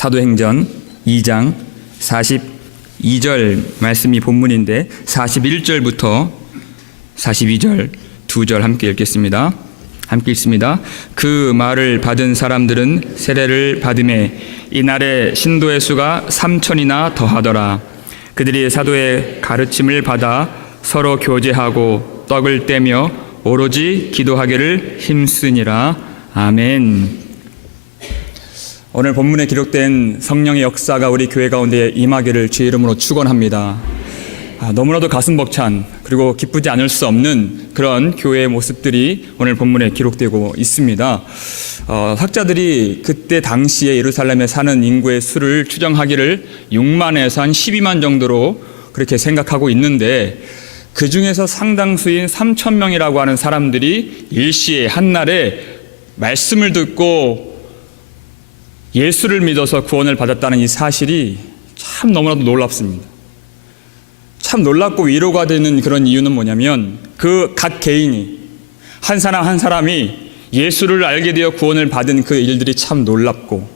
사도행전 2장 42절 말씀이 본문인데 41절부터 42절 2절 함께 읽겠습니다. 함께 읽습니다. 그 말을 받은 사람들은 세례를 받음에 이날에 신도의 수가 3,000이나 더하더라. 그들이 사도의 가르침을 받아 서로 교제하고 떡을 떼며 오로지 기도하기를 힘쓰니라. 아멘. 오늘 본문에 기록된 성령의 역사가 우리 교회 가운데 임하기를 주의 이름으로 축원합니다. 너무나도 가슴 벅찬 그리고 기쁘지 않을 수 없는 그런 교회의 모습들이 오늘 본문에 기록되고 있습니다. 학자들이 그때 당시에 예루살렘에 사는 인구의 수를 추정하기를 6만에서 한 12만 정도로 그렇게 생각하고 있는데, 그 중에서 상당수인 3,000명이라고 하는 사람들이 일시에 한날에 말씀을 듣고 예수를 믿어서 구원을 받았다는 이 사실이 참 너무나도 놀랍습니다. 참 놀랍고 위로가 되는 그런 이유는 뭐냐면, 그 각 개인이 한 사람 한 사람이 예수를 알게 되어 구원을 받은 그 일들이 참 놀랍고,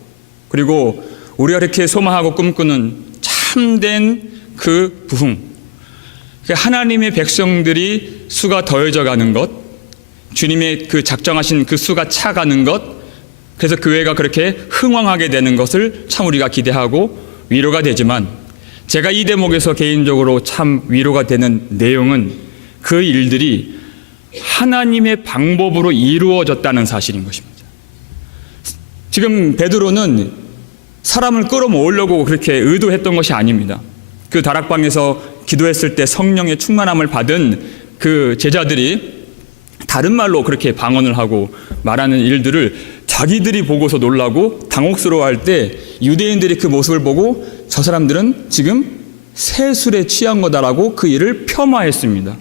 그리고 우리가 이렇게 소망하고 꿈꾸는 참된 그 부흥, 하나님의 백성들이 수가 더해져 가는 것, 주님의 그 작정하신 그 수가 차가는 것, 그래서 교회가 그렇게 흥왕하게 되는 것을 참 우리가 기대하고 위로가 되지만, 제가 이 대목에서 개인적으로 참 위로가 되는 내용은 그 일들이 하나님의 방법으로 이루어졌다는 사실인 것입니다. 지금 베드로는 사람을 끌어모으려고 그렇게 의도했던 것이 아닙니다. 그 다락방에서 기도했을 때 성령의 충만함을 받은 그 제자들이 다른 말로 그렇게 방언을 하고 말하는 일들을 자기들이 보고서 놀라고 당혹스러워할 때, 유대인들이 그 모습을 보고 저 사람들은 지금 세술에 취한 거다라고 그 일을 폄하했습니다.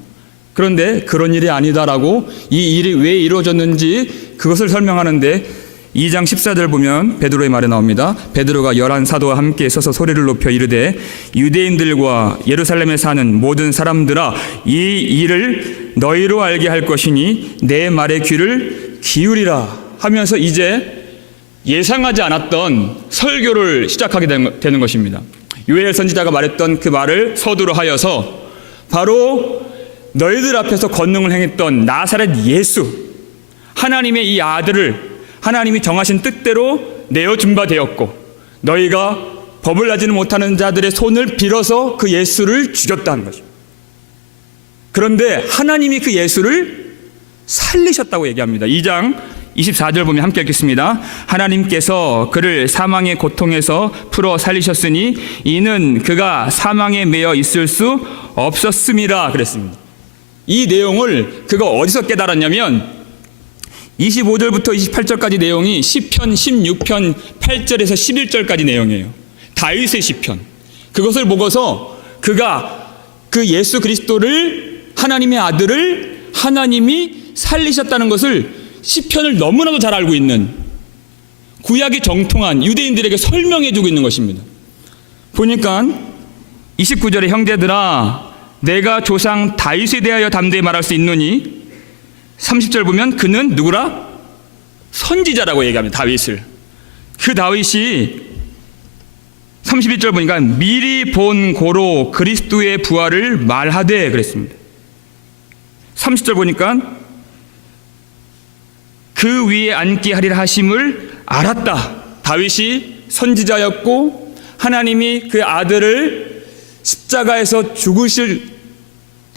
그런데 그런 일이 아니다라고, 이 일이 왜 이루어졌는지 그것을 설명하는데 2장 14절 보면 베드로의 말에 나옵니다. 베드로가 11 사도와 함께 서서 소리를 높여 이르되, 유대인들과 예루살렘에 사는 모든 사람들아, 이 일을 너희로 알게 할 것이니 내 말에 귀를 기울이라 하면서 이제 예상하지 않았던 설교를 시작하게 되는 것입니다. 요엘 선지자가 말했던 그 말을 서두로 하여서 바로 너희들 앞에서 권능을 행했던 나사렛 예수, 하나님의 이 아들을 하나님이 정하신 뜻대로 내어준 바 되었고, 너희가 법을 가지는 못하는 자들의 손을 빌어서 그 예수를 죽였다는 것입니다. 그런데 하나님이 그 예수를 살리셨다고 얘기합니다. 2장 24절 보면 함께 읽겠습니다. 하나님께서 그를 사망의 고통에서 풀어 살리셨으니 이는 그가 사망에 매여 있을 수 없었음이라 그랬습니다. 이 내용을 그가 어디서 깨달았냐면 25절부터 28절까지 내용이 시편 16편 8절에서 11절까지 내용이에요. 다윗의 시편. 그것을 보고서 그가 그 예수 그리스도를, 하나님의 아들을 하나님이 살리셨다는 것을 시편을 너무나도 잘 알고 있는, 구약이 정통한 유대인들에게 설명해주고 있는 것입니다. 보니까 29절에 형제들아, 내가 조상 다윗에 대하여 담대히 말할 수 있노니, 30절 보면 그는 누구라? 선지자라고 얘기합니다. 다윗을. 그 다윗이 31절 보니까 미리 본 고로 그리스도의 부활을 말하되 그랬습니다. 30절 보니까 그 위에 앉게 하리라 하심을 알았다. 다윗이 선지자였고 하나님이 그 아들을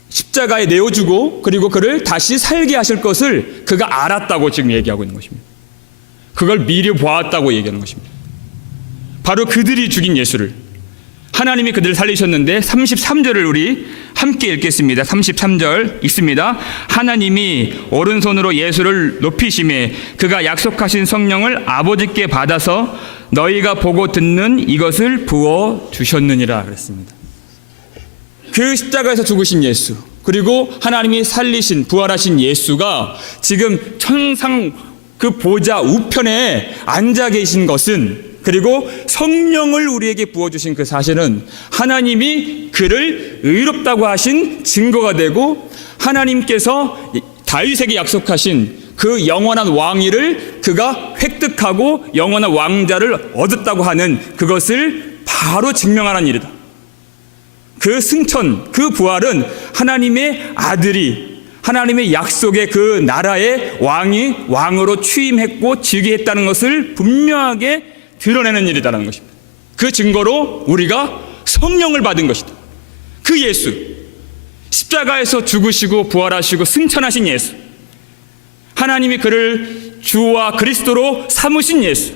십자가에 내어주고 그리고 그를 다시 살게 하실 것을 그가 알았다고 지금 얘기하고 있는 것입니다. 그걸 미리 보았다고 얘기하는 것입니다. 바로 그들이 죽인 예수를 하나님이 그들을 살리셨는데, 33절을 우리 함께 읽겠습니다. 33절 읽습니다. 하나님이 오른손으로 예수를 높이심에 그가 약속하신 성령을 아버지께 받아서 너희가 보고 듣는 이것을 부어 주셨느니라 그랬습니다. 그 십자가에서 죽으신 예수, 그리고 하나님이 살리신 부활하신 예수가 지금 천상 그 보좌 우편에 앉아 계신 것은, 그리고 성령을 우리에게 부어주신 그 사실은 하나님이 그를 의롭다고 하신 증거가 되고, 하나님께서 다윗에게 약속하신 그 영원한 왕위를 그가 획득하고 영원한 왕자를 얻었다고 하는 그것을 바로 증명하는 일이다. 그 승천, 그 부활은 하나님의 아들이 하나님의 약속의 그 나라의 왕으로 취임했고 즉위했다는 것을 분명하게 드러내는 일이다라는 것입니다. 그 증거로 우리가 성령을 받은 것이다. 그 예수, 십자가에서 죽으시고 부활하시고 승천하신 예수, 하나님이 그를 주와 그리스도로 삼으신 예수,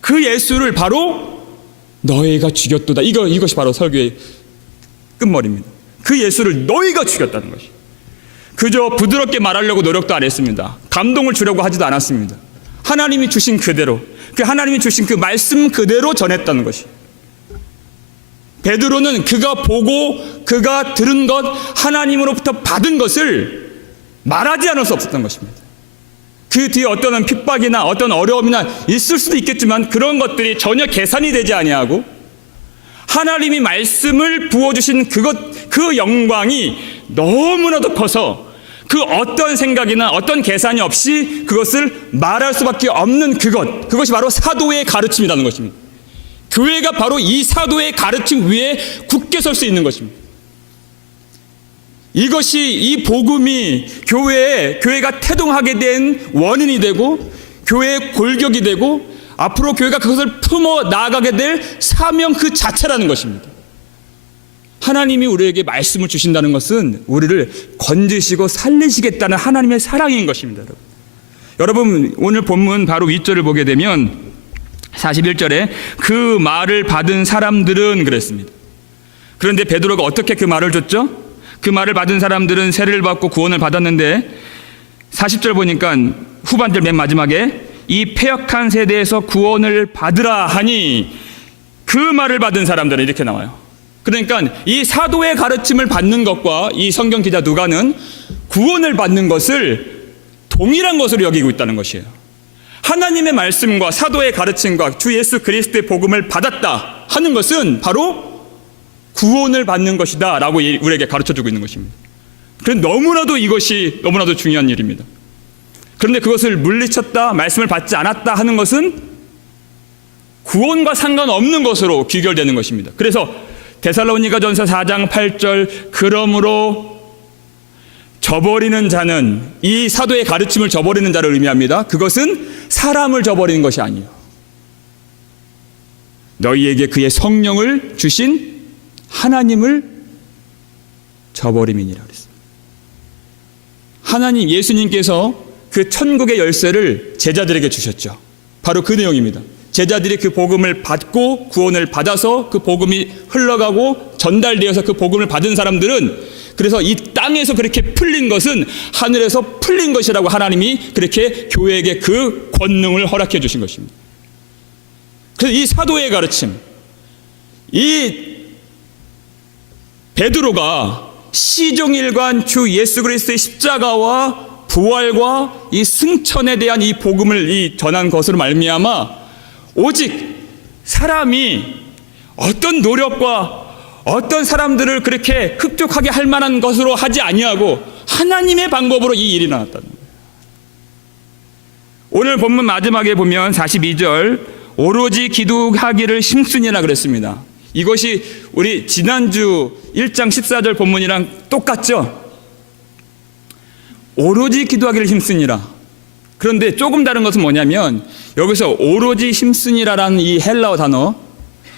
그 예수를 바로 너희가 죽였도다. 이것이 바로 설교의 끝머리입니다. 그 예수를 너희가 죽였다는 것이. 그저 부드럽게 말하려고 노력도 안 했습니다. 감동을 주려고 하지도 않았습니다. 하나님이 주신 그대로, 하나님이 주신 그 말씀 그대로 전했다는 것이. 베드로는 그가 보고 그가 들은 것, 하나님으로부터 받은 것을 말하지 않을 수 없었던 것입니다. 그 뒤에 어떤 핍박이나 어떤 어려움이나 있을 수도 있겠지만 그런 것들이 전혀 계산이 되지 아니하고 하나님이 말씀을 부어주신 그 영광이 너무나도 커서 그 어떤 생각이나 어떤 계산이 없이 그것을 말할 수밖에 없는 그것이 바로 사도의 가르침이라는 것입니다. 교회가 바로 이 사도의 가르침 위에 굳게 설 수 있는 것입니다. 이것이 이 복음이 교회가 태동하게 된 원인이 되고 교회의 골격이 되고 앞으로 교회가 그것을 품어 나아가게 될 사명 그 자체라는 것입니다. 하나님이 우리에게 말씀을 주신다는 것은 우리를 건지시고 살리시겠다는 하나님의 사랑인 것입니다. 여러분 오늘 본문 바로 윗절을 보게 되면 41절에 그 말을 받은 사람들은 그랬습니다. 그런데 베드로가 어떻게 그 말을 줬죠? 그 말을 받은 사람들은 세례를 받고 구원을 받았는데 40절 보니까 후반절 맨 마지막에 이 패역한 세대에서 구원을 받으라 하니 그 말을 받은 사람들은 이렇게 나와요. 그러니까 이 사도의 가르침을 받는 것과 이 성경 기자 누가는 구원을 받는 것을 동일한 것으로 여기고 있다는 것이에요. 하나님의 말씀과 사도의 가르침과 주 예수 그리스도의 복음을 받았다 하는 것은 바로 구원을 받는 것이다 라고 우리에게 가르쳐주고 있는 것입니다. 그런데 이것이 너무나도 중요한 일입니다. 그런데 그것을 물리쳤다, 말씀을 받지 않았다 하는 것은 구원과 상관없는 것으로 귀결되는 것입니다. 그래서 데살로니가전서 4장 8절 그러므로 저버리는 자는 이 사도의 가르침을 저버리는 자를 의미합니다. 그것은 사람을 저버리는 것이 아니에요. 너희에게 그의 성령을 주신 하나님을 저버림이니라 그랬습니다. 하나님 예수님께서 그 천국의 열쇠를 제자들에게 주셨죠. 바로 그 내용입니다. 제자들이 그 복음을 받고 구원을 받아서 그 복음이 흘러가고 전달되어서 그 복음을 받은 사람들은 그래서 이 땅에서 그렇게 풀린 것은 하늘에서 풀린 것이라고 하나님이 그렇게 교회에게 그 권능을 허락해 주신 것입니다. 그래서 이 사도의 가르침, 이 베드로가 시종일관 주 예수 그리스도의 십자가와 부활과 이 승천에 대한 이 복음을 전한 것으로 말미암아 오직 사람이 어떤 노력과 어떤 사람들을 그렇게 흡족하게 할 만한 것으로 하지 아니하고 하나님의 방법으로 이 일이 일어났다는 거예요. 오늘 본문 마지막에 보면 42절 오로지 기도하기를 힘쓰니라 그랬습니다. 이것이 우리 지난주 1장 14절 본문이랑 똑같죠? 오로지 기도하기를 힘쓰니라. 그런데 조금 다른 것은 뭐냐면 여기서 오로지 힘쓰니라라는 이 헬라어 단어,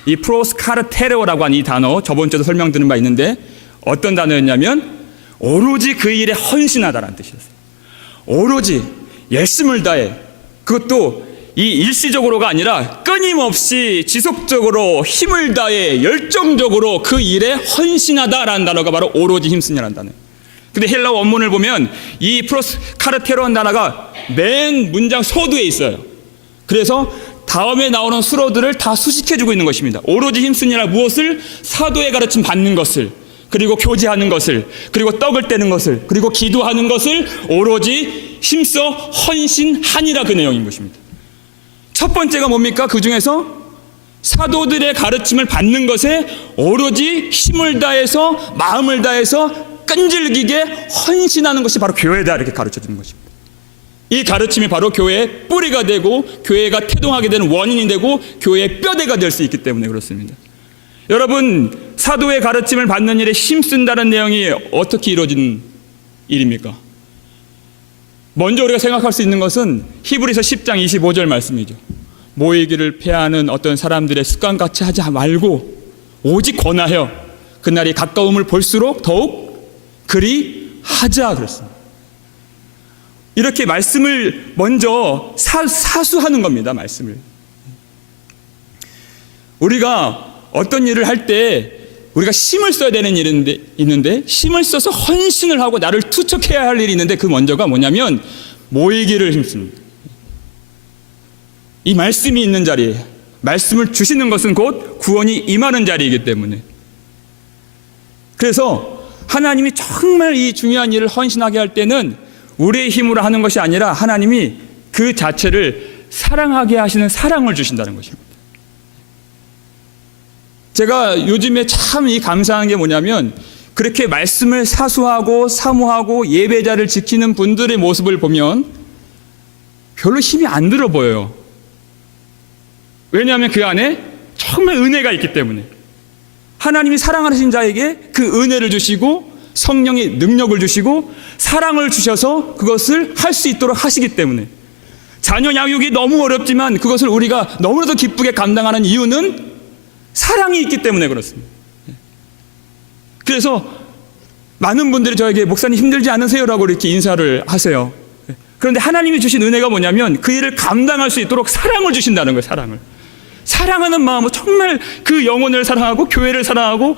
이 프로스카르테레오라고 하는 이 단어, 저번 주에도 설명드린 바 있는데 어떤 단어였냐면 오로지 그 일에 헌신하다라는 뜻이었어요. 오로지 열심을 다해, 그것도 이 일시적으로가 아니라 끊임없이 지속적으로 힘을 다해 열정적으로 그 일에 헌신하다라는 단어가 바로 오로지 힘쓰니라는 단어예요. 근데 헬라어 원문을 보면 이 프로스카르테로한 단어가 맨 문장 서두에 있어요. 그래서 다음에 나오는 수로들을 다 수식해주고 있는 것입니다. 오로지 힘쓰니라 무엇을? 사도의 가르침 받는 것을, 그리고 교제하는 것을, 그리고 떡을 떼는 것을, 그리고 기도하는 것을 오로지 힘써 헌신하니라 그 내용인 것입니다. 첫 번째가 뭡니까? 그 중에서 사도들의 가르침을 받는 것에 오로지 힘을 다해서 마음을 다해서 끈질기게 헌신하는 것이 바로 교회다 이렇게 가르쳐주는 것입니다. 이 가르침이 바로 교회의 뿌리가 되고 교회가 태동하게 되는 원인이 되고 교회의 뼈대가 될 수 있기 때문에 그렇습니다. 여러분, 사도의 가르침을 받는 일에 힘쓴다는 내용이 어떻게 이루어진 일입니까? 먼저 우리가 생각할 수 있는 것은 히브리서 10장 25절 말씀이죠. 모이기를 패하는 어떤 사람들의 습관같이 하지 말고 오직 권하여 그날이 가까움을 볼수록 더욱 그리 하자 그랬습니다. 이렇게 말씀을 먼저 사수하는 겁니다. 말씀을. 우리가 어떤 일을 할 때 우리가 힘을 써야 되는 일이 있는데 힘을 써서 헌신을 하고 나를 투척해야 할 일이 있는데 그 먼저가 뭐냐면 모이기를 힘씁니다. 이 말씀이 있는 자리에 말씀을 주시는 것은 곧 구원이 임하는 자리이기 때문에 그래서 하나님이 정말 이 중요한 일을 헌신하게 할 때는 우리의 힘으로 하는 것이 아니라 하나님이 그 자체를 사랑하게 하시는 사랑을 주신다는 것입니다. 제가 요즘에 참 이 감사한 게 뭐냐면 그렇게 말씀을 사수하고 사모하고 예배자를 지키는 분들의 모습을 보면 별로 힘이 안 들어 보여요. 왜냐하면 그 안에 정말 은혜가 있기 때문에 하나님이 사랑하신 자에게 그 은혜를 주시고 성령의 능력을 주시고 사랑을 주셔서 그것을 할 수 있도록 하시기 때문에 자녀 양육이 너무 어렵지만 그것을 우리가 너무나도 기쁘게 감당하는 이유는 사랑이 있기 때문에 그렇습니다. 그래서 많은 분들이 저에게 목사님 힘들지 않으세요라고 이렇게 인사를 하세요. 그런데 하나님이 주신 은혜가 뭐냐면 그 일을 감당할 수 있도록 사랑을 주신다는 거예요. 사랑을. 사랑하는 마음으로 정말 그 영혼을 사랑하고 교회를 사랑하고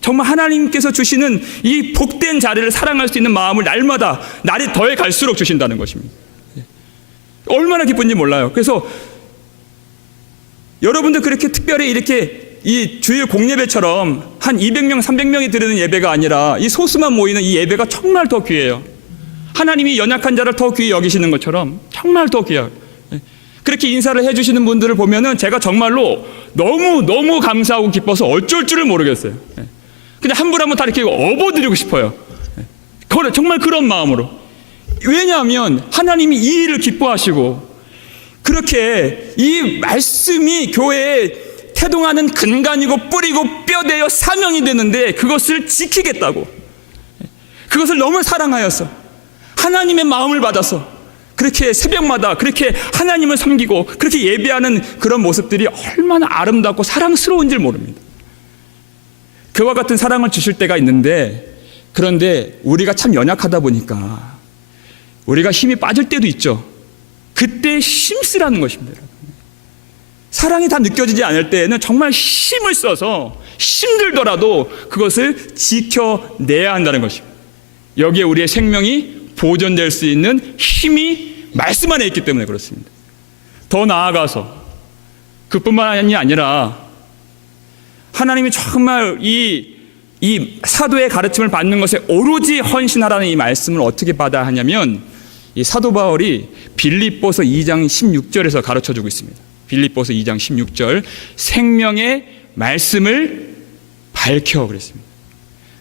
정말 하나님께서 주시는 이 복된 자리를 사랑할 수 있는 마음을 날마다 날이 더해 갈수록 주신다는 것입니다. 얼마나 기쁜지 몰라요. 그래서 여러분들 그렇게 특별히 이렇게 이 주일 공예배처럼 한 200명, 300명이 드리는 예배가 아니라 이 소수만 모이는 이 예배가 정말 더 귀해요. 하나님이 연약한 자를 더 귀히 여기시는 것처럼 정말 더 귀해요. 그렇게 인사를 해주시는 분들을 보면은 제가 정말로 너무 감사하고 기뻐서 어쩔 줄을 모르겠어요. 그냥 한 분 한 분 다 이렇게 업어드리고 싶어요. 정말 그런 마음으로. 왜냐하면 하나님이 이 일을 기뻐하시고 그렇게 이 말씀이 교회에 태동하는 근간이고 뿌리고 뼈대요 사명이 되는데 그것을 지키겠다고 그것을 너무 사랑하여서 하나님의 마음을 받아서 그렇게 새벽마다 그렇게 하나님을 섬기고 그렇게 예배하는 그런 모습들이 얼마나 아름답고 사랑스러운지 모릅니다. 그와 같은 사랑을 주실 때가 있는데 그런데 우리가 참 연약하다 보니까 우리가 힘이 빠질 때도 있죠. 그때 힘쓰라는 것입니다. 사랑이 다 느껴지지 않을 때에는 정말 힘을 써서 힘들더라도 그것을 지켜내야 한다는 것입니다. 여기에 우리의 생명이 보존될 수 있는 힘이 말씀 안에 있기 때문에 그렇습니다. 더 나아가서 그뿐만이 아니라 하나님이 정말 이 사도의 가르침을 받는 것에 오로지 헌신하라는 이 말씀을 어떻게 받아야 하냐면 이 사도 바울이 빌립보서 2장 16절에서 가르쳐주고 있습니다. 빌립보서 2장 16절 생명의 말씀을 밝혀 그랬습니다.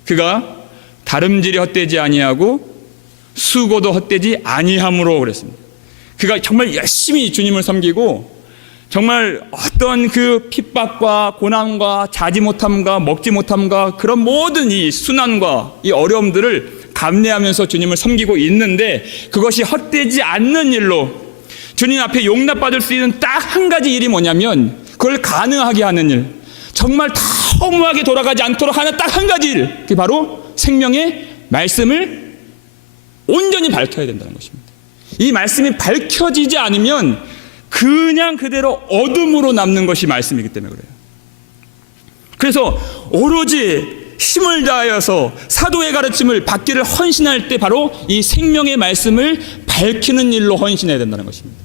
그가 다름질이 헛되지 아니하고 수고도 헛되지 아니함으로 그랬습니다. 그가 정말 열심히 주님을 섬기고 정말 어떤 그 핍박과 고난과 자지 못함과 먹지 못함과 그런 모든 이 순환과 이 어려움들을 감내하면서 주님을 섬기고 있는데 그것이 헛되지 않는 일로 주님 앞에 용납받을 수 있는 딱 한 가지 일이 뭐냐면 그걸 가능하게 하는 일, 정말 다 허무하게 돌아가지 않도록 하는 딱 한 가지 일, 그게 바로 생명의 말씀을 온전히 밝혀야 된다는 것입니다. 이 말씀이 밝혀지지 않으면 그냥 그대로 어둠으로 남는 것이 말씀이기 때문에 그래요. 그래서 오로지 힘을 다하여서 사도의 가르침을 받기를 헌신할 때 바로 이 생명의 말씀을 밝히는 일로 헌신해야 된다는 것입니다.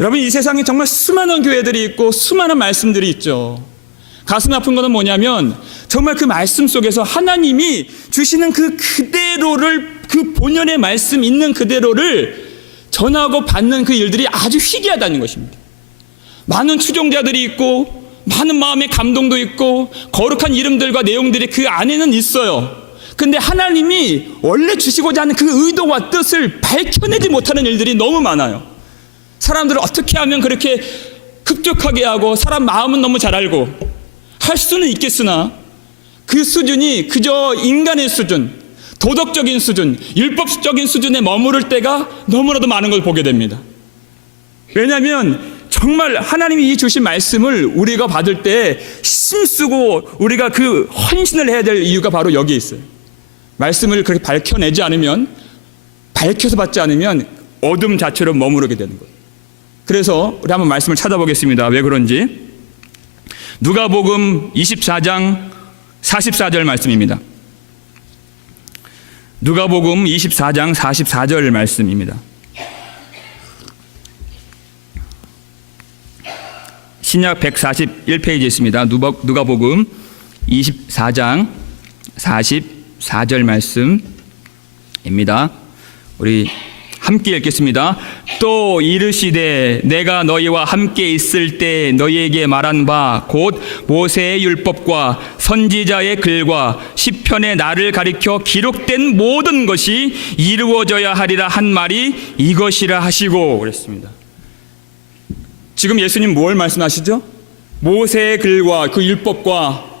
여러분, 이 세상에 정말 수많은 교회들이 있고 수많은 말씀들이 있죠. 가슴 아픈 것은 뭐냐면 정말 그 말씀 속에서 하나님이 주시는 그 그대로를, 그 본연의 말씀 있는 그대로를 전하고 받는 그 일들이 아주 희귀하다는 것입니다. 많은 추종자들이 있고 많은 마음의 감동도 있고 거룩한 이름들과 내용들이 그 안에는 있어요. 근데 하나님이 원래 주시고자 하는 그 의도와 뜻을 밝혀내지 못하는 일들이 너무 많아요. 사람들을 어떻게 하면 그렇게 흡족하게 하고 사람 마음은 너무 잘 알고 할 수는 있겠으나 그 수준이 그저 인간의 수준, 도덕적인 수준, 율법적인 수준에 머무를 때가 너무나도 많은 걸 보게 됩니다. 왜냐하면 정말 하나님이 이 주신 말씀을 우리가 받을 때 힘쓰고 우리가 그 헌신을 해야 될 이유가 바로 여기에 있어요. 말씀을 그렇게 밝혀내지 않으면, 밝혀서 받지 않으면 어둠 자체로 머무르게 되는 거예요. 그래서 우리 한번 말씀을 찾아보겠습니다. 왜 그런지. 누가복음 24장 44절 말씀입니다. 누가복음 24장 44절 말씀입니다. 신약 141페이지에 있습니다. 누가복음 24장 44절 말씀입니다. 우리 함께 읽겠습니다. 또 이르시되 내가 너희와 함께 있을 때 너희에게 말한 바 곧 모세의 율법과 선지자의 글과 시편의 나를 가리켜 기록된 모든 것이 이루어져야 하리라 한 말이 이것이라 하시고 그랬습니다. 지금 예수님 뭘 말씀하시죠? 모세의 글과 그 율법과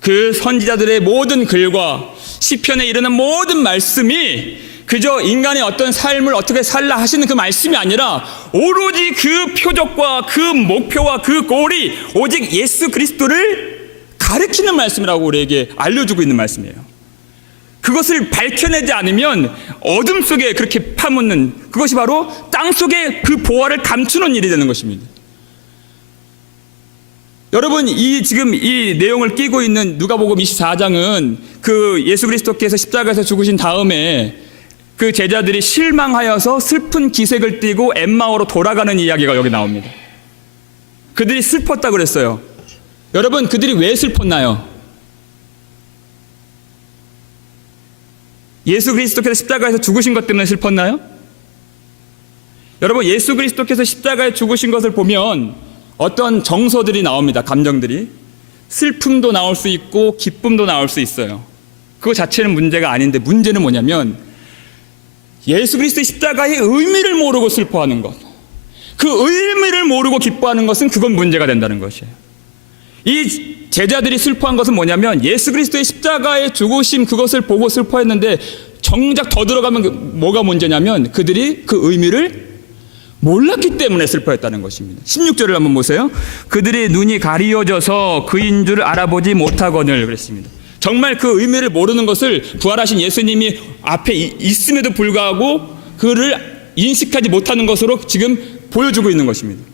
그 선지자들의 모든 글과 시편에 이르는 모든 말씀이 그저 인간의 어떤 삶을 어떻게 살라 하시는 그 말씀이 아니라 오로지 그 표적과 그 목표와 그 골이 오직 예수 그리스도를 가르치는 말씀이라고 우리에게 알려주고 있는 말씀이에요. 그것을 밝혀내지 않으면 어둠 속에 그렇게 파묻는, 그것이 바로 땅 속에 그 보화를 감추는 일이 되는 것입니다. 여러분, 지금 이 내용을 끼고 있는 누가복음 24장은 그 예수 그리스도께서 십자가에서 죽으신 다음에 그 제자들이 실망하여서 슬픈 기색을 띠고 엠마오로 돌아가는 이야기가 여기 나옵니다. 그들이 슬펐다고 그랬어요. 여러분, 그들이 왜 슬펐나요? 예수 그리스도께서 십자가에서 죽으신 것 때문에 슬펐나요? 여러분, 예수 그리스도께서 십자가에 죽으신 것을 보면 어떤 정서들이 나옵니다. 감정들이. 슬픔도 나올 수 있고 기쁨도 나올 수 있어요. 그거 자체는 문제가 아닌데, 문제는 뭐냐면 예수 그리스도의 십자가의 의미를 모르고 슬퍼하는 것, 그 의미를 모르고 기뻐하는 것은 그건 문제가 된다는 것이에요. 이 제자들이 슬퍼한 것은 뭐냐면 예수 그리스도의 십자가의 죽으심, 그것을 보고 슬퍼했는데 정작 더 들어가면 뭐가 문제냐면 그들이 그 의미를 몰랐기 때문에 슬퍼했다는 것입니다. 16절을 한번 보세요. 그들의 눈이 가리워져서 그인 줄 알아보지 못하거늘 그랬습니다. 정말 그 의미를 모르는 것을 부활하신 예수님이 앞에 있음에도 불구하고 그를 인식하지 못하는 것으로 지금 보여주고 있는 것입니다.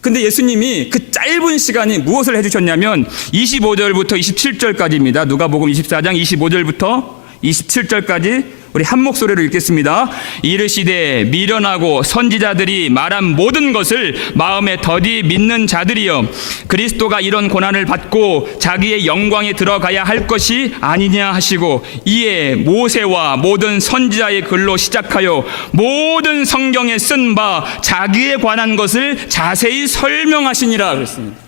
근데 예수님이 그 짧은 시간에 무엇을 해주셨냐면 25절부터 27절까지입니다. 누가복음 24장 25절부터 27절까지 우리 한 목소리로 읽겠습니다. 이르시되 미련하고 선지자들이 말한 모든 것을 마음에 더디 믿는 자들이여, 그리스도가 이런 고난을 받고 자기의 영광에 들어가야 할 것이 아니냐 하시고, 이에 모세와 모든 선지자의 글로 시작하여 모든 성경에 쓴 바 자기에 관한 것을 자세히 설명하시니라 그랬습니다.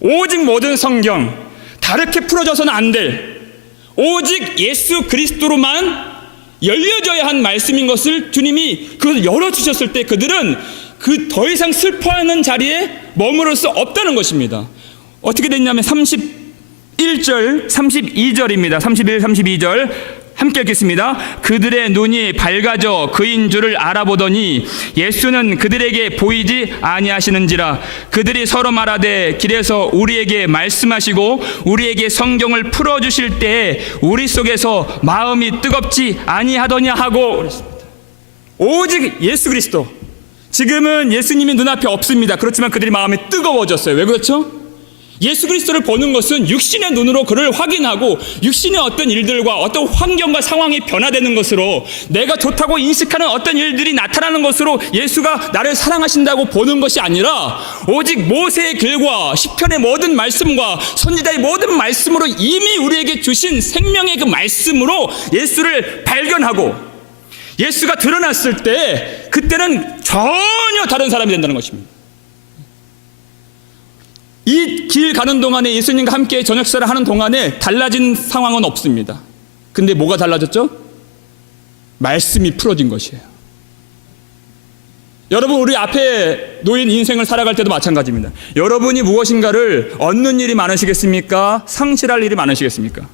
오직 모든 성경, 다르게 풀어져서는 안 될, 오직 예수 그리스도로만 열려져야 한 말씀인 것을 주님이 그것을 열어주셨을 때 그들은 그 더 이상 슬퍼하는 자리에 머무를 수 없다는 것입니다. 어떻게 됐냐면 31절, 32절입니다. 31, 32절 함께 읽겠습니다. 그들의 눈이 밝아져 그인 줄을 알아보더니 예수는 그들에게 보이지 아니하시는지라. 그들이 서로 말하되 길에서 우리에게 말씀하시고 우리에게 성경을 풀어주실 때에 우리 속에서 마음이 뜨겁지 아니하더냐 하고 그랬습니다. 오직 예수 그리스도. 지금은 예수님이 눈앞에 없습니다. 그렇지만 그들이 마음이 뜨거워졌어요. 왜 그렇죠? 예수 그리스도를 보는 것은 육신의 눈으로 그를 확인하고 육신의 어떤 일들과 어떤 환경과 상황이 변화되는 것으로, 내가 좋다고 인식하는 어떤 일들이 나타나는 것으로 예수가 나를 사랑하신다고 보는 것이 아니라 오직 모세의 글과 시편의 모든 말씀과 선지자의 모든 말씀으로 이미 우리에게 주신 생명의 그 말씀으로 예수를 발견하고 예수가 드러났을 때 그때는 전혀 다른 사람이 된다는 것입니다. 이 길 가는 동안에 예수님과 함께 저녁 식사를 하는 동안에 달라진 상황은 없습니다. 근데 뭐가 달라졌죠? 말씀이 풀어진 것이에요. 여러분, 우리 앞에 놓인 인생을 살아갈 때도 마찬가지입니다. 여러분이 무엇인가를 얻는 일이 많으시겠습니까? 상실할 일이 많으시겠습니까?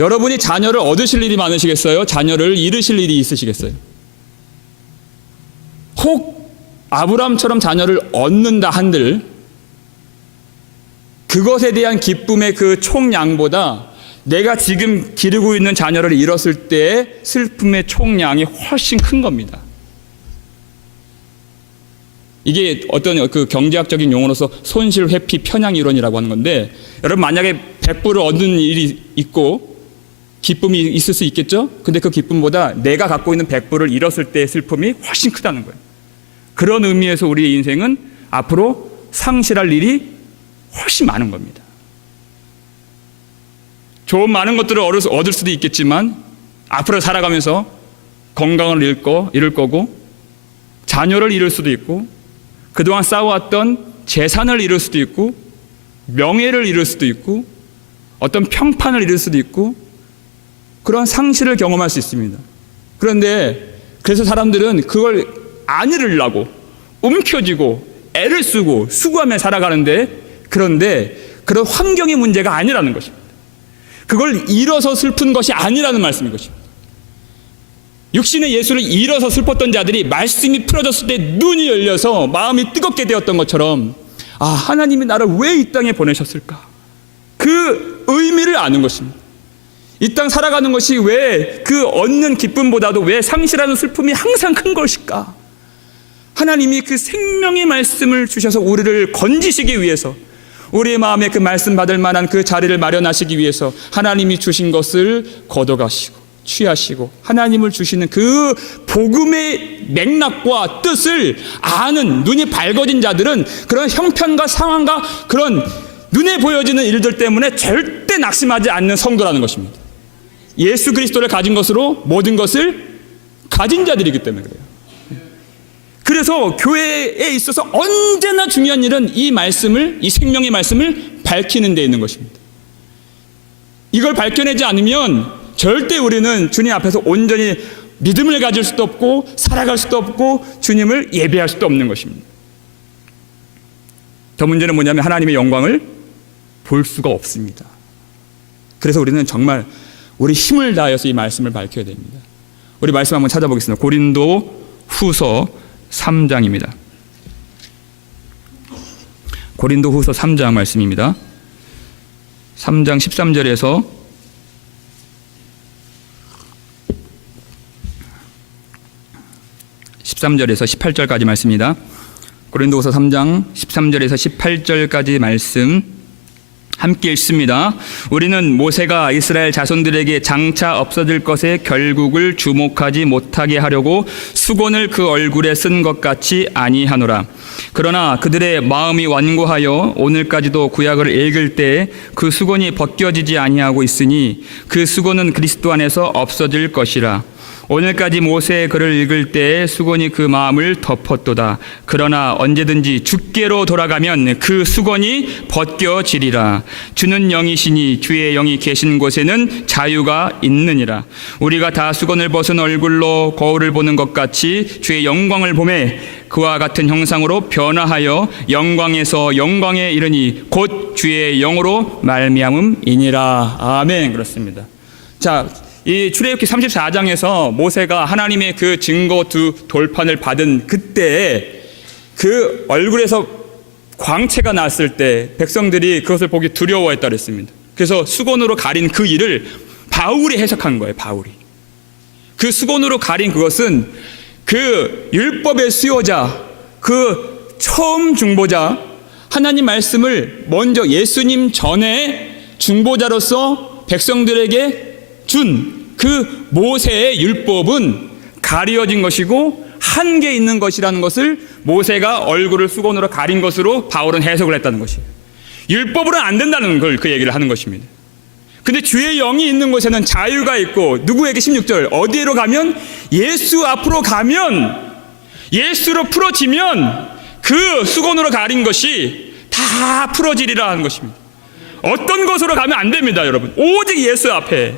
여러분이 자녀를 얻으실 일이 많으시겠어요? 자녀를 잃으실 일이 있으시겠어요? 혹 아브라함처럼 자녀를 얻는다 한들 그것에 대한 기쁨의 그 총량보다 내가 지금 기르고 있는 자녀를 잃었을 때의 슬픔의 총량이 훨씬 큰 겁니다. 이게 어떤 그 경제학적인 용어로서 손실 회피 편향 이론이라고 하는 건데, 여러분 만약에 100불을 얻는 일이 있고 기쁨이 있을 수 있겠죠? 근데 그 기쁨보다 내가 갖고 있는 100불을 잃었을 때의 슬픔이 훨씬 크다는 거예요. 그런 의미에서 우리의 인생은 앞으로 상실할 일이 훨씬 많은 겁니다. 좋은 많은 것들을 얻을 수도 있겠지만 앞으로 살아가면서 건강을 잃을 거고, 자녀를 잃을 수도 있고, 그동안 쌓아왔던 재산을 잃을 수도 있고, 명예를 잃을 수도 있고, 어떤 평판을 잃을 수도 있고, 그런 상실을 경험할 수 있습니다. 그런데 그래서 사람들은 그걸 안 잃으려고 움켜쥐고 애를 쓰고 수고하며 살아가는데, 그런데 그런 환경의 문제가 아니라는 것입니다. 그걸 잃어서 슬픈 것이 아니라는 말씀인 것입니다. 육신의 예수를 잃어서 슬펐던 자들이 말씀이 풀어졌을 때 눈이 열려서 마음이 뜨겁게 되었던 것처럼, 아, 하나님이 나를 왜 이 땅에 보내셨을까? 그 의미를 아는 것입니다. 이 땅 살아가는 것이 왜 그 얻는 기쁨보다도 왜 상실하는 슬픔이 항상 큰 것일까? 하나님이 그 생명의 말씀을 주셔서 우리를 건지시기 위해서, 우리의 마음에 그 말씀 받을 만한 그 자리를 마련하시기 위해서 하나님이 주신 것을 걷어가시고 취하시고, 하나님을 주시는 그 복음의 맥락과 뜻을 아는 눈이 밝아진 자들은 그런 형편과 상황과 그런 눈에 보여지는 일들 때문에 절대 낙심하지 않는 성도라는 것입니다. 예수 그리스도를 가진 것으로 모든 것을 가진 자들이기 때문에 그래요. 그래서 교회에 있어서 언제나 중요한 일은 이 말씀을, 이 생명의 말씀을 밝히는 데 있는 것입니다. 이걸 밝혀내지 않으면 절대 우리는 주님 앞에서 온전히 믿음을 가질 수도 없고 살아갈 수도 없고 주님을 예배할 수도 없는 것입니다. 더 문제는 뭐냐면 하나님의 영광을 볼 수가 없습니다. 그래서 우리는 정말 우리 힘을 다해서 이 말씀을 밝혀야 됩니다. 우리 말씀 한번 찾아보겠습니다. 고린도 후서 3장입니다. 고린도 후서 3장 말씀입니다. 3장 13절에서 18절까지 말씀입니다. 고린도후서 3장 13절에서 18절까지 말씀 함께 읽습니다. 우리는 모세가 이스라엘 자손들에게 장차 없어질 것의 결국을 주목하지 못하게 하려고 수건을 그 얼굴에 쓴 것 같이 아니하노라. 그러나 그들의 마음이 완고하여 오늘까지도 구약을 읽을 때 그 수건이 벗겨지지 아니하고 있으니 그 수건은 그리스도 안에서 없어질 것이라. 오늘까지 모세의 글을 읽을 때 수건이 그 마음을 덮었도다. 그러나 언제든지 주께로 돌아가면 그 수건이 벗겨지리라. 주는 영이시니 주의 영이 계신 곳에는 자유가 있느니라. 우리가 다 수건을 벗은 얼굴로 거울을 보는 것 같이 주의 영광을 보매 그와 같은 형상으로 변화하여 영광에서 영광에 이르니 곧 주의 영으로 말미암음이니라. 아멘. 그렇습니다. 자, 이 출애굽기 34장에서 모세가 하나님의 그 증거 두 돌판을 받은 그때 그 얼굴에서 광채가 났을 때 백성들이 그것을 보기 두려워했다 그랬습니다. 그래서 수건으로 가린 그 일을 바울이 해석한 거예요. 바울이. 그 수건으로 가린 그것은 그 율법의 수요자, 그 처음 중보자, 하나님 말씀을 먼저 예수님 전에 중보자로서 백성들에게 준 그 모세의 율법은 가려진 것이고 한계 있는 것이라는 것을 모세가 얼굴을 수건으로 가린 것으로 바울은 해석을 했다는 것이에요. 율법으로는 안 된다는 걸 그 얘기를 하는 것입니다. 근데 주의 영이 있는 곳에는 자유가 있고, 누구에게 16절 어디로 가면, 예수 앞으로 가면, 예수로 풀어지면 그 수건으로 가린 것이 다 풀어지리라 하는 것입니다. 어떤 것으로 가면 안 됩니다, 여러분. 오직 예수 앞에.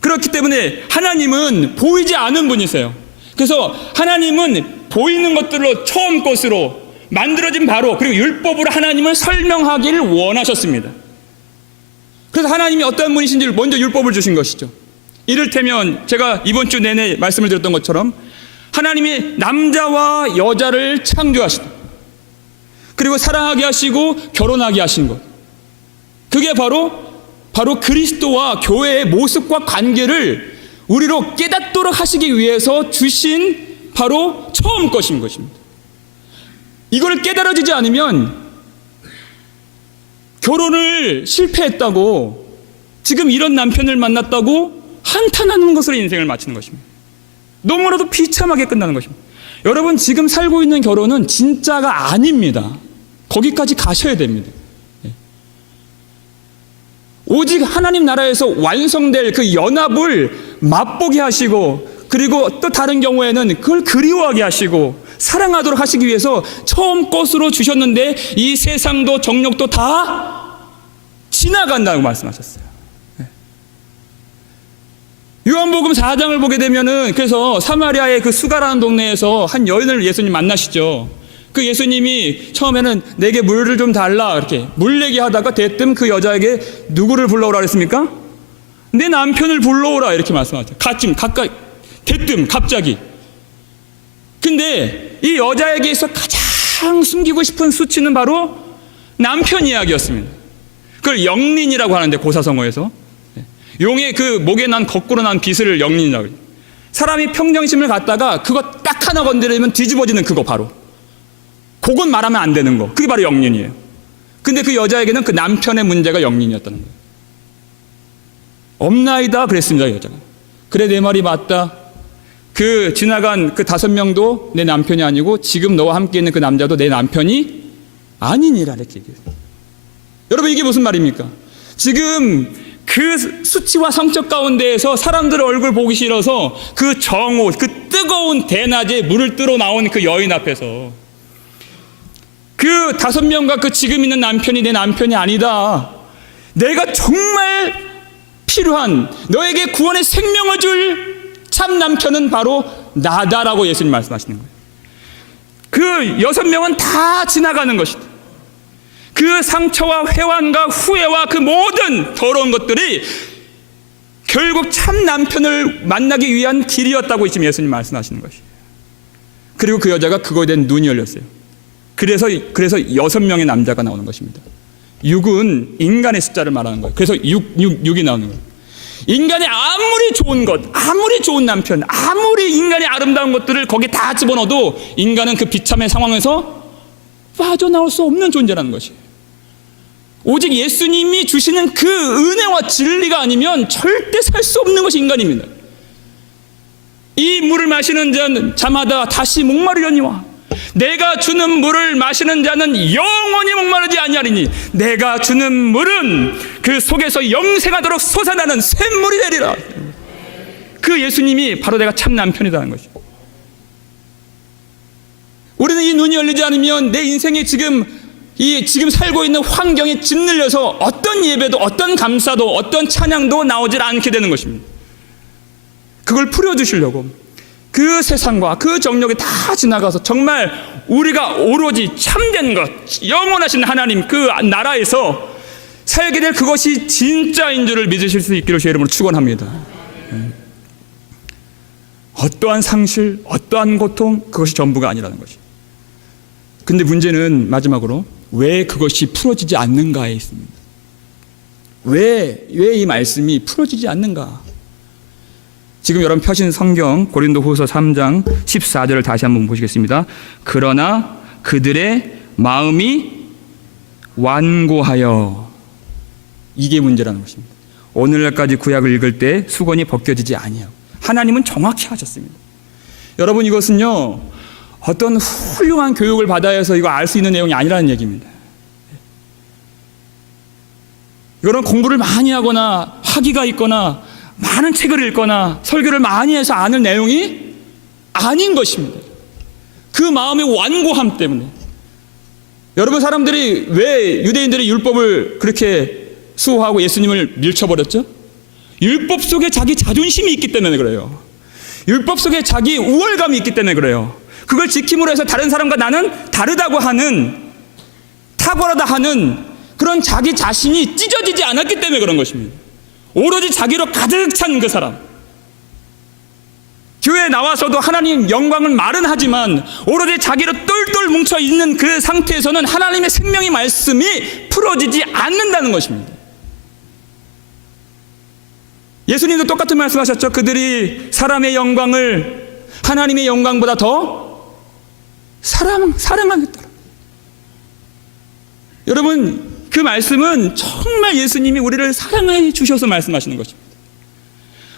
그렇기 때문에 하나님은 보이지 않은 분이세요. 그래서 하나님은 보이는 것들로 처음 것으로 만들어진 바로, 그리고 율법으로 하나님을 설명하기를 원하셨습니다. 그래서 하나님이 어떤 분이신지를 먼저 율법을 주신 것이죠. 이를테면 제가 이번 주 내내 말씀을 드렸던 것처럼 하나님이 남자와 여자를 창조하시다. 그리고 사랑하게 하시고 결혼하게 하신 것. 그게 바로 그리스도와 교회의 모습과 관계를 우리로 깨닫도록 하시기 위해서 주신 바로 처음 것인 것입니다. 이걸 깨달아지지 않으면 결혼을 실패했다고, 지금 이런 남편을 만났다고 한탄하는 것으로 인생을 마치는 것입니다. 너무나도 비참하게 끝나는 것입니다. 여러분, 지금 살고 있는 결혼은 진짜가 아닙니다. 거기까지 가셔야 됩니다. 오직 하나님 나라에서 완성될 그 연합을 맛보게 하시고, 그리고 또 다른 경우에는 그걸 그리워하게 하시고 사랑하도록 하시기 위해서 처음 것으로 주셨는데 이 세상도 정욕도 다 지나간다고 말씀하셨어요. 요한복음 4장을 보게 되면은, 그래서 사마리아의 그 수가라는 동네에서 한 여인을 예수님 만나시죠. 그 예수님이 처음에는 내게 물을 좀 달라 이렇게 물 얘기 하다가 대뜸 그 여자에게 누구를 불러오라 그랬습니까? 내 남편을 불러오라 이렇게 말씀하죠. 대뜸 갑자기. 근데 이 여자에게서 가장 숨기고 싶은 수치는 바로 남편 이야기였습니다. 그걸 영린이라고 하는데, 고사성어에서 용의 그 목에 난 거꾸로 난 빗을 영린이라고 해요. 사람이 평정심을 갖다가 그거 딱 하나 건드리면 뒤집어지는 그거, 바로 그건 말하면 안 되는 거, 그게 바로 영린이에요. 근데 그 여자에게는 그 남편의 문제가 영린이었다는 거예요. 없나이다 그랬습니다, 여자가. 그래, 내 말이 맞다. 그 지나간 그 5명도 내 남편이 아니고 지금 너와 함께 있는 그 남자도 내 남편이 아니니라 이렇게 얘기했어요. 여러분, 이게 무슨 말입니까? 지금 그 수치와 성적 가운데에서 사람들 얼굴 보기 싫어서 그 정오, 그 뜨거운 대낮에 물을 뜨러 나온 그 여인 앞에서 그 5명과 그 지금 있는 남편이 내 남편이 아니다. 내가 정말 필요한, 너에게 구원의 생명을 줄 참 남편은 바로 나다라고 예수님 말씀하시는 거예요. 그 6명은 다 지나가는 것이다. 그 상처와 회환과 후회와 그 모든 더러운 것들이 결국 참 남편을 만나기 위한 길이었다고 지금 예수님 말씀하시는 것이에요. 그리고 그 여자가 그거에 대한 눈이 열렸어요. 그래서 6명의 남자가 나오는 것입니다. 6은 인간의 숫자를 말하는 거예요. 그래서 6이 나오는 거예요. 인간이 아무리 좋은 것, 아무리 좋은 남편, 아무리 인간의 아름다운 것들을 거기에 다 집어넣어도 인간은 그 비참의 상황에서 빠져나올 수 없는 존재라는 것이에요. 오직 예수님이 주시는 그 은혜와 진리가 아니면 절대 살 수 없는 것이 인간입니다. 이 물을 마시는 자마다 다시 목마르려니와 내가 주는 물을 마시는 자는 영원히 목마르지 아니하리니 내가 주는 물은 그 속에서 영생하도록 솟아나는 샘물이 되리라. 그 예수님이 바로 내가 참 남편이라는 것이죠. 우리는 이 눈이 열리지 않으면 내 인생이 지금 살고 있는 환경에 짓눌려서 어떤 예배도, 어떤 감사도, 어떤 찬양도 나오질 않게 되는 것입니다. 그걸 풀어주시려고 그 세상과 그 정욕이 다 지나가서 정말 우리가 오로지 참된 것, 영원하신 하나님 그 나라에서 살게 될 그것이 진짜인 줄을 믿으실 수 있기를 주의 이름으로 축원합니다. 어떠한 상실, 어떠한 고통, 그것이 전부가 아니라는 것이. 근데 문제는 마지막으로 왜 그것이 풀어지지 않는가에 있습니다. 왜 이 말씀이 풀어지지 않는가? 지금 여러분 펴신 성경 고린도후서 3장 14절을 다시 한번 보시겠습니다. 그러나 그들의 마음이 완고하여, 이게 문제라는 것입니다. 오늘날까지 구약을 읽을 때 수건이 벗겨지지 아니하고, 하나님은 정확히 하셨습니다. 여러분, 이것은요 어떤 훌륭한 교육을 받아야 해서 이거 알 수 있는 내용이 아니라는 얘기입니다. 이거는 공부를 많이 하거나 학위가 있거나 많은 책을 읽거나 설교를 많이 해서 아는 내용이 아닌 것입니다. 그 마음의 완고함 때문에 여러분, 사람들이 왜 유대인들이 율법을 그렇게 수호하고 예수님을 밀쳐버렸죠? 율법 속에 자기 자존심이 있기 때문에 그래요. 율법 속에 자기 우월감이 있기 때문에 그래요. 그걸 지킴으로 해서 다른 사람과 나는 다르다고 하는, 탁월하다 하는 그런 자기 자신이 찢어지지 않았기 때문에 그런 것입니다. 오로지 자기로 가득 찬 그 사람. 교회에 나와서도 하나님 영광은 말은 하지만 오로지 자기로 똘똘 뭉쳐 있는 그 상태에서는 하나님의 생명의 말씀이 풀어지지 않는다는 것입니다. 예수님도 똑같은 말씀하셨죠. 그들이 사람의 영광을 하나님의 영광보다 더 사랑하겠다. 여러분, 그 말씀은 정말 예수님이 우리를 사랑해 주셔서 말씀하시는 것입니다.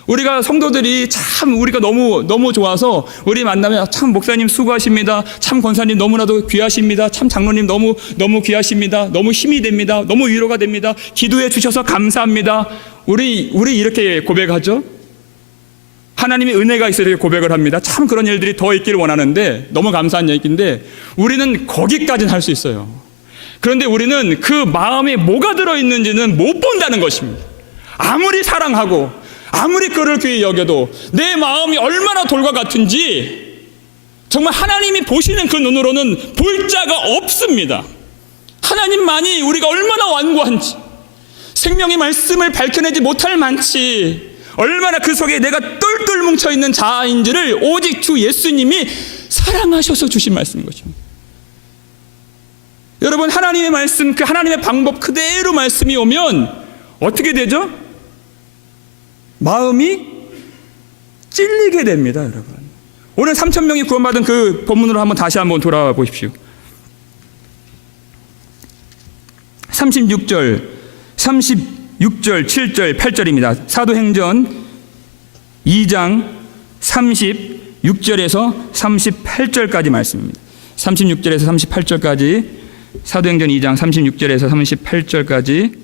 우리가 성도들이 참 우리가 너무 좋아서 우리 만나면 참 목사님 수고하십니다. 참 권사님 너무나도 귀하십니다. 참 장로님 너무 귀하십니다. 너무 힘이 됩니다. 너무 위로가 됩니다. 기도해 주셔서 감사합니다. 우리 이렇게 고백하죠. 하나님의 은혜가 있어 이렇게 고백을 합니다. 참 그런 일들이 더 있기를 원하는데 너무 감사한 얘기인데 우리는 거기까지는 할 수 있어요. 그런데 우리는 그 마음에 뭐가 들어있는지는 못 본다는 것입니다. 아무리 사랑하고 아무리 그를 귀히 여겨도 내 마음이 얼마나 돌과 같은지 정말 하나님이 보시는 그 눈으로는 볼 자가 없습니다. 하나님만이 우리가 얼마나 완고한지, 생명의 말씀을 밝혀내지 못할 만치 얼마나 그 속에 내가 똘똘 뭉쳐있는 자아인지를 오직 주 예수님이 사랑하셔서 주신 말씀인 것입니다. 여러분, 하나님의 말씀, 그 하나님의 방법 그대로 말씀이 오면 어떻게 되죠? 마음이 찔리게 됩니다, 여러분. 오늘 3,000명이 구원받은 그 본문으로 다시 한번 돌아보십시오. 36절, 7절, 8절입니다. 사도행전 2장 36절에서 38절까지 말씀입니다. 36절에서 38절까지, 사도행전 2장 36절에서 38절까지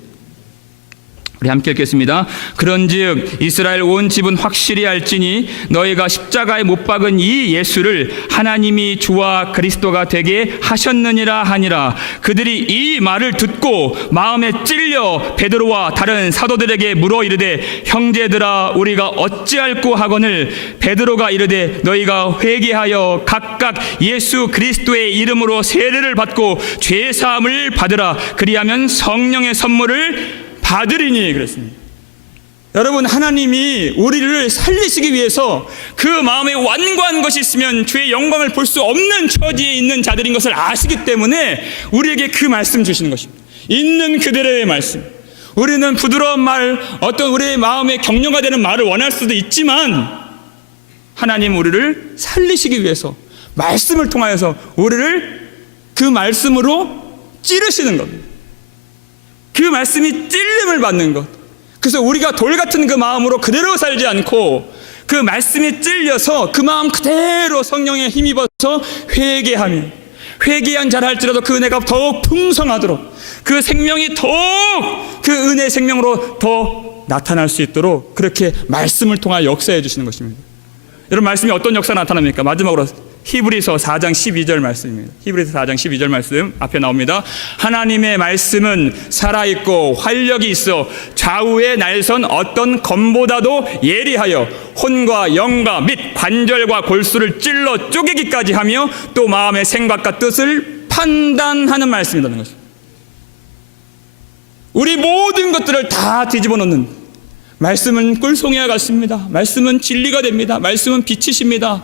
우리 함께 읽겠습니다. 그런즉 이스라엘 온 집은 확실히 알지니 너희가 십자가에 못 박은 이 예수를 하나님이 주와 그리스도가 되게 하셨느니라 하니라. 그들이 이 말을 듣고 마음에 찔려 베드로와 다른 사도들에게 물어 이르되 형제들아 우리가 어찌할꼬 하거늘. 베드로가 이르되 너희가 회개하여 각각 예수 그리스도의 이름으로 세례를 받고 죄 사함을 받으라. 그리하면 성령의 선물을 받으리니 그랬습니다. 여러분, 하나님이 우리를 살리시기 위해서 그 마음에 완고한 것이 있으면 주의 영광을 볼 수 없는 처지에 있는 자들인 것을 아시기 때문에 우리에게 그 말씀 주시는 것입니다. 있는 그대로의 말씀. 우리는 부드러운 말, 어떤 우리의 마음에 격려가 되는 말을 원할 수도 있지만 하나님 우리를 살리시기 위해서 말씀을 통하여서 우리를 그 말씀으로 찌르시는 겁니다. 그 말씀이 찔림을 받는 것. 그래서 우리가 돌 같은 그 마음으로 그대로 살지 않고 그 말씀이 찔려서 그 마음 그대로 성령에 힘입어서 회개하며 회개한 자라 할지라도 그 은혜가 더욱 풍성하도록 그 생명이 더욱 그 은혜의 생명으로 더 나타날 수 있도록 그렇게 말씀을 통하여 역사해 주시는 것입니다. 여러분, 말씀이 어떤 역사가 나타납니까? 마지막으로 히브리서 4장 12절 말씀입니다. 히브리서 4장 12절 말씀 앞에 나옵니다. 하나님의 말씀은 살아있고 활력이 있어 좌우의 날선 어떤 검보다도 예리하여 혼과 영과 및 관절과 골수를 찔러 쪼개기까지 하며 또 마음의 생각과 뜻을 판단하는 말씀이라는 것입니다. 우리 모든 것들을 다 뒤집어 놓는, 말씀은 꿀송이와 같습니다. 말씀은 진리가 됩니다. 말씀은 빛이십니다.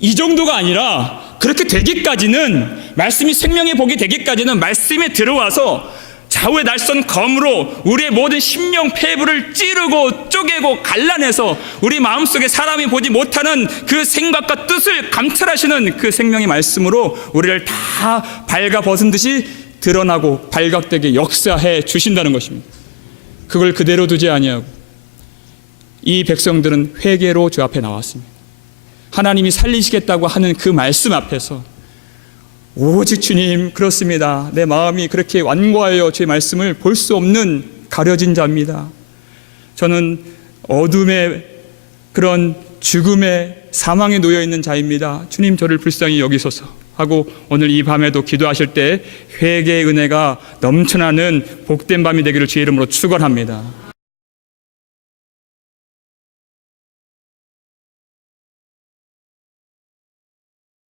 이 정도가 아니라 그렇게 되기까지는, 말씀이 생명의 복이 되기까지는 말씀에 들어와서 좌우의 날선 검으로 우리의 모든 심령 폐부를 찌르고 쪼개고 갈라내서 우리 마음속에 사람이 보지 못하는 그 생각과 뜻을 감찰하시는 그 생명의 말씀으로 우리를 다 발가 벗은 듯이 드러나고 발각되게 역사해 주신다는 것입니다. 그걸 그대로 두지 아니하고 이 백성들은 회개로 주 앞에 나왔습니다. 하나님이 살리시겠다고 하는 그 말씀 앞에서 오직 주님, 그렇습니다. 내 마음이 그렇게 완고하여 주의 말씀을 볼 수 없는 가려진 자입니다. 저는 어둠의 그런 죽음의 사망에 놓여 있는 자입니다. 주님, 저를 불쌍히 여기소서. 하고 오늘 이 밤에도 기도하실 때 회개의 은혜가 넘쳐나는 복된 밤이 되기를 주의 이름으로 축원합니다.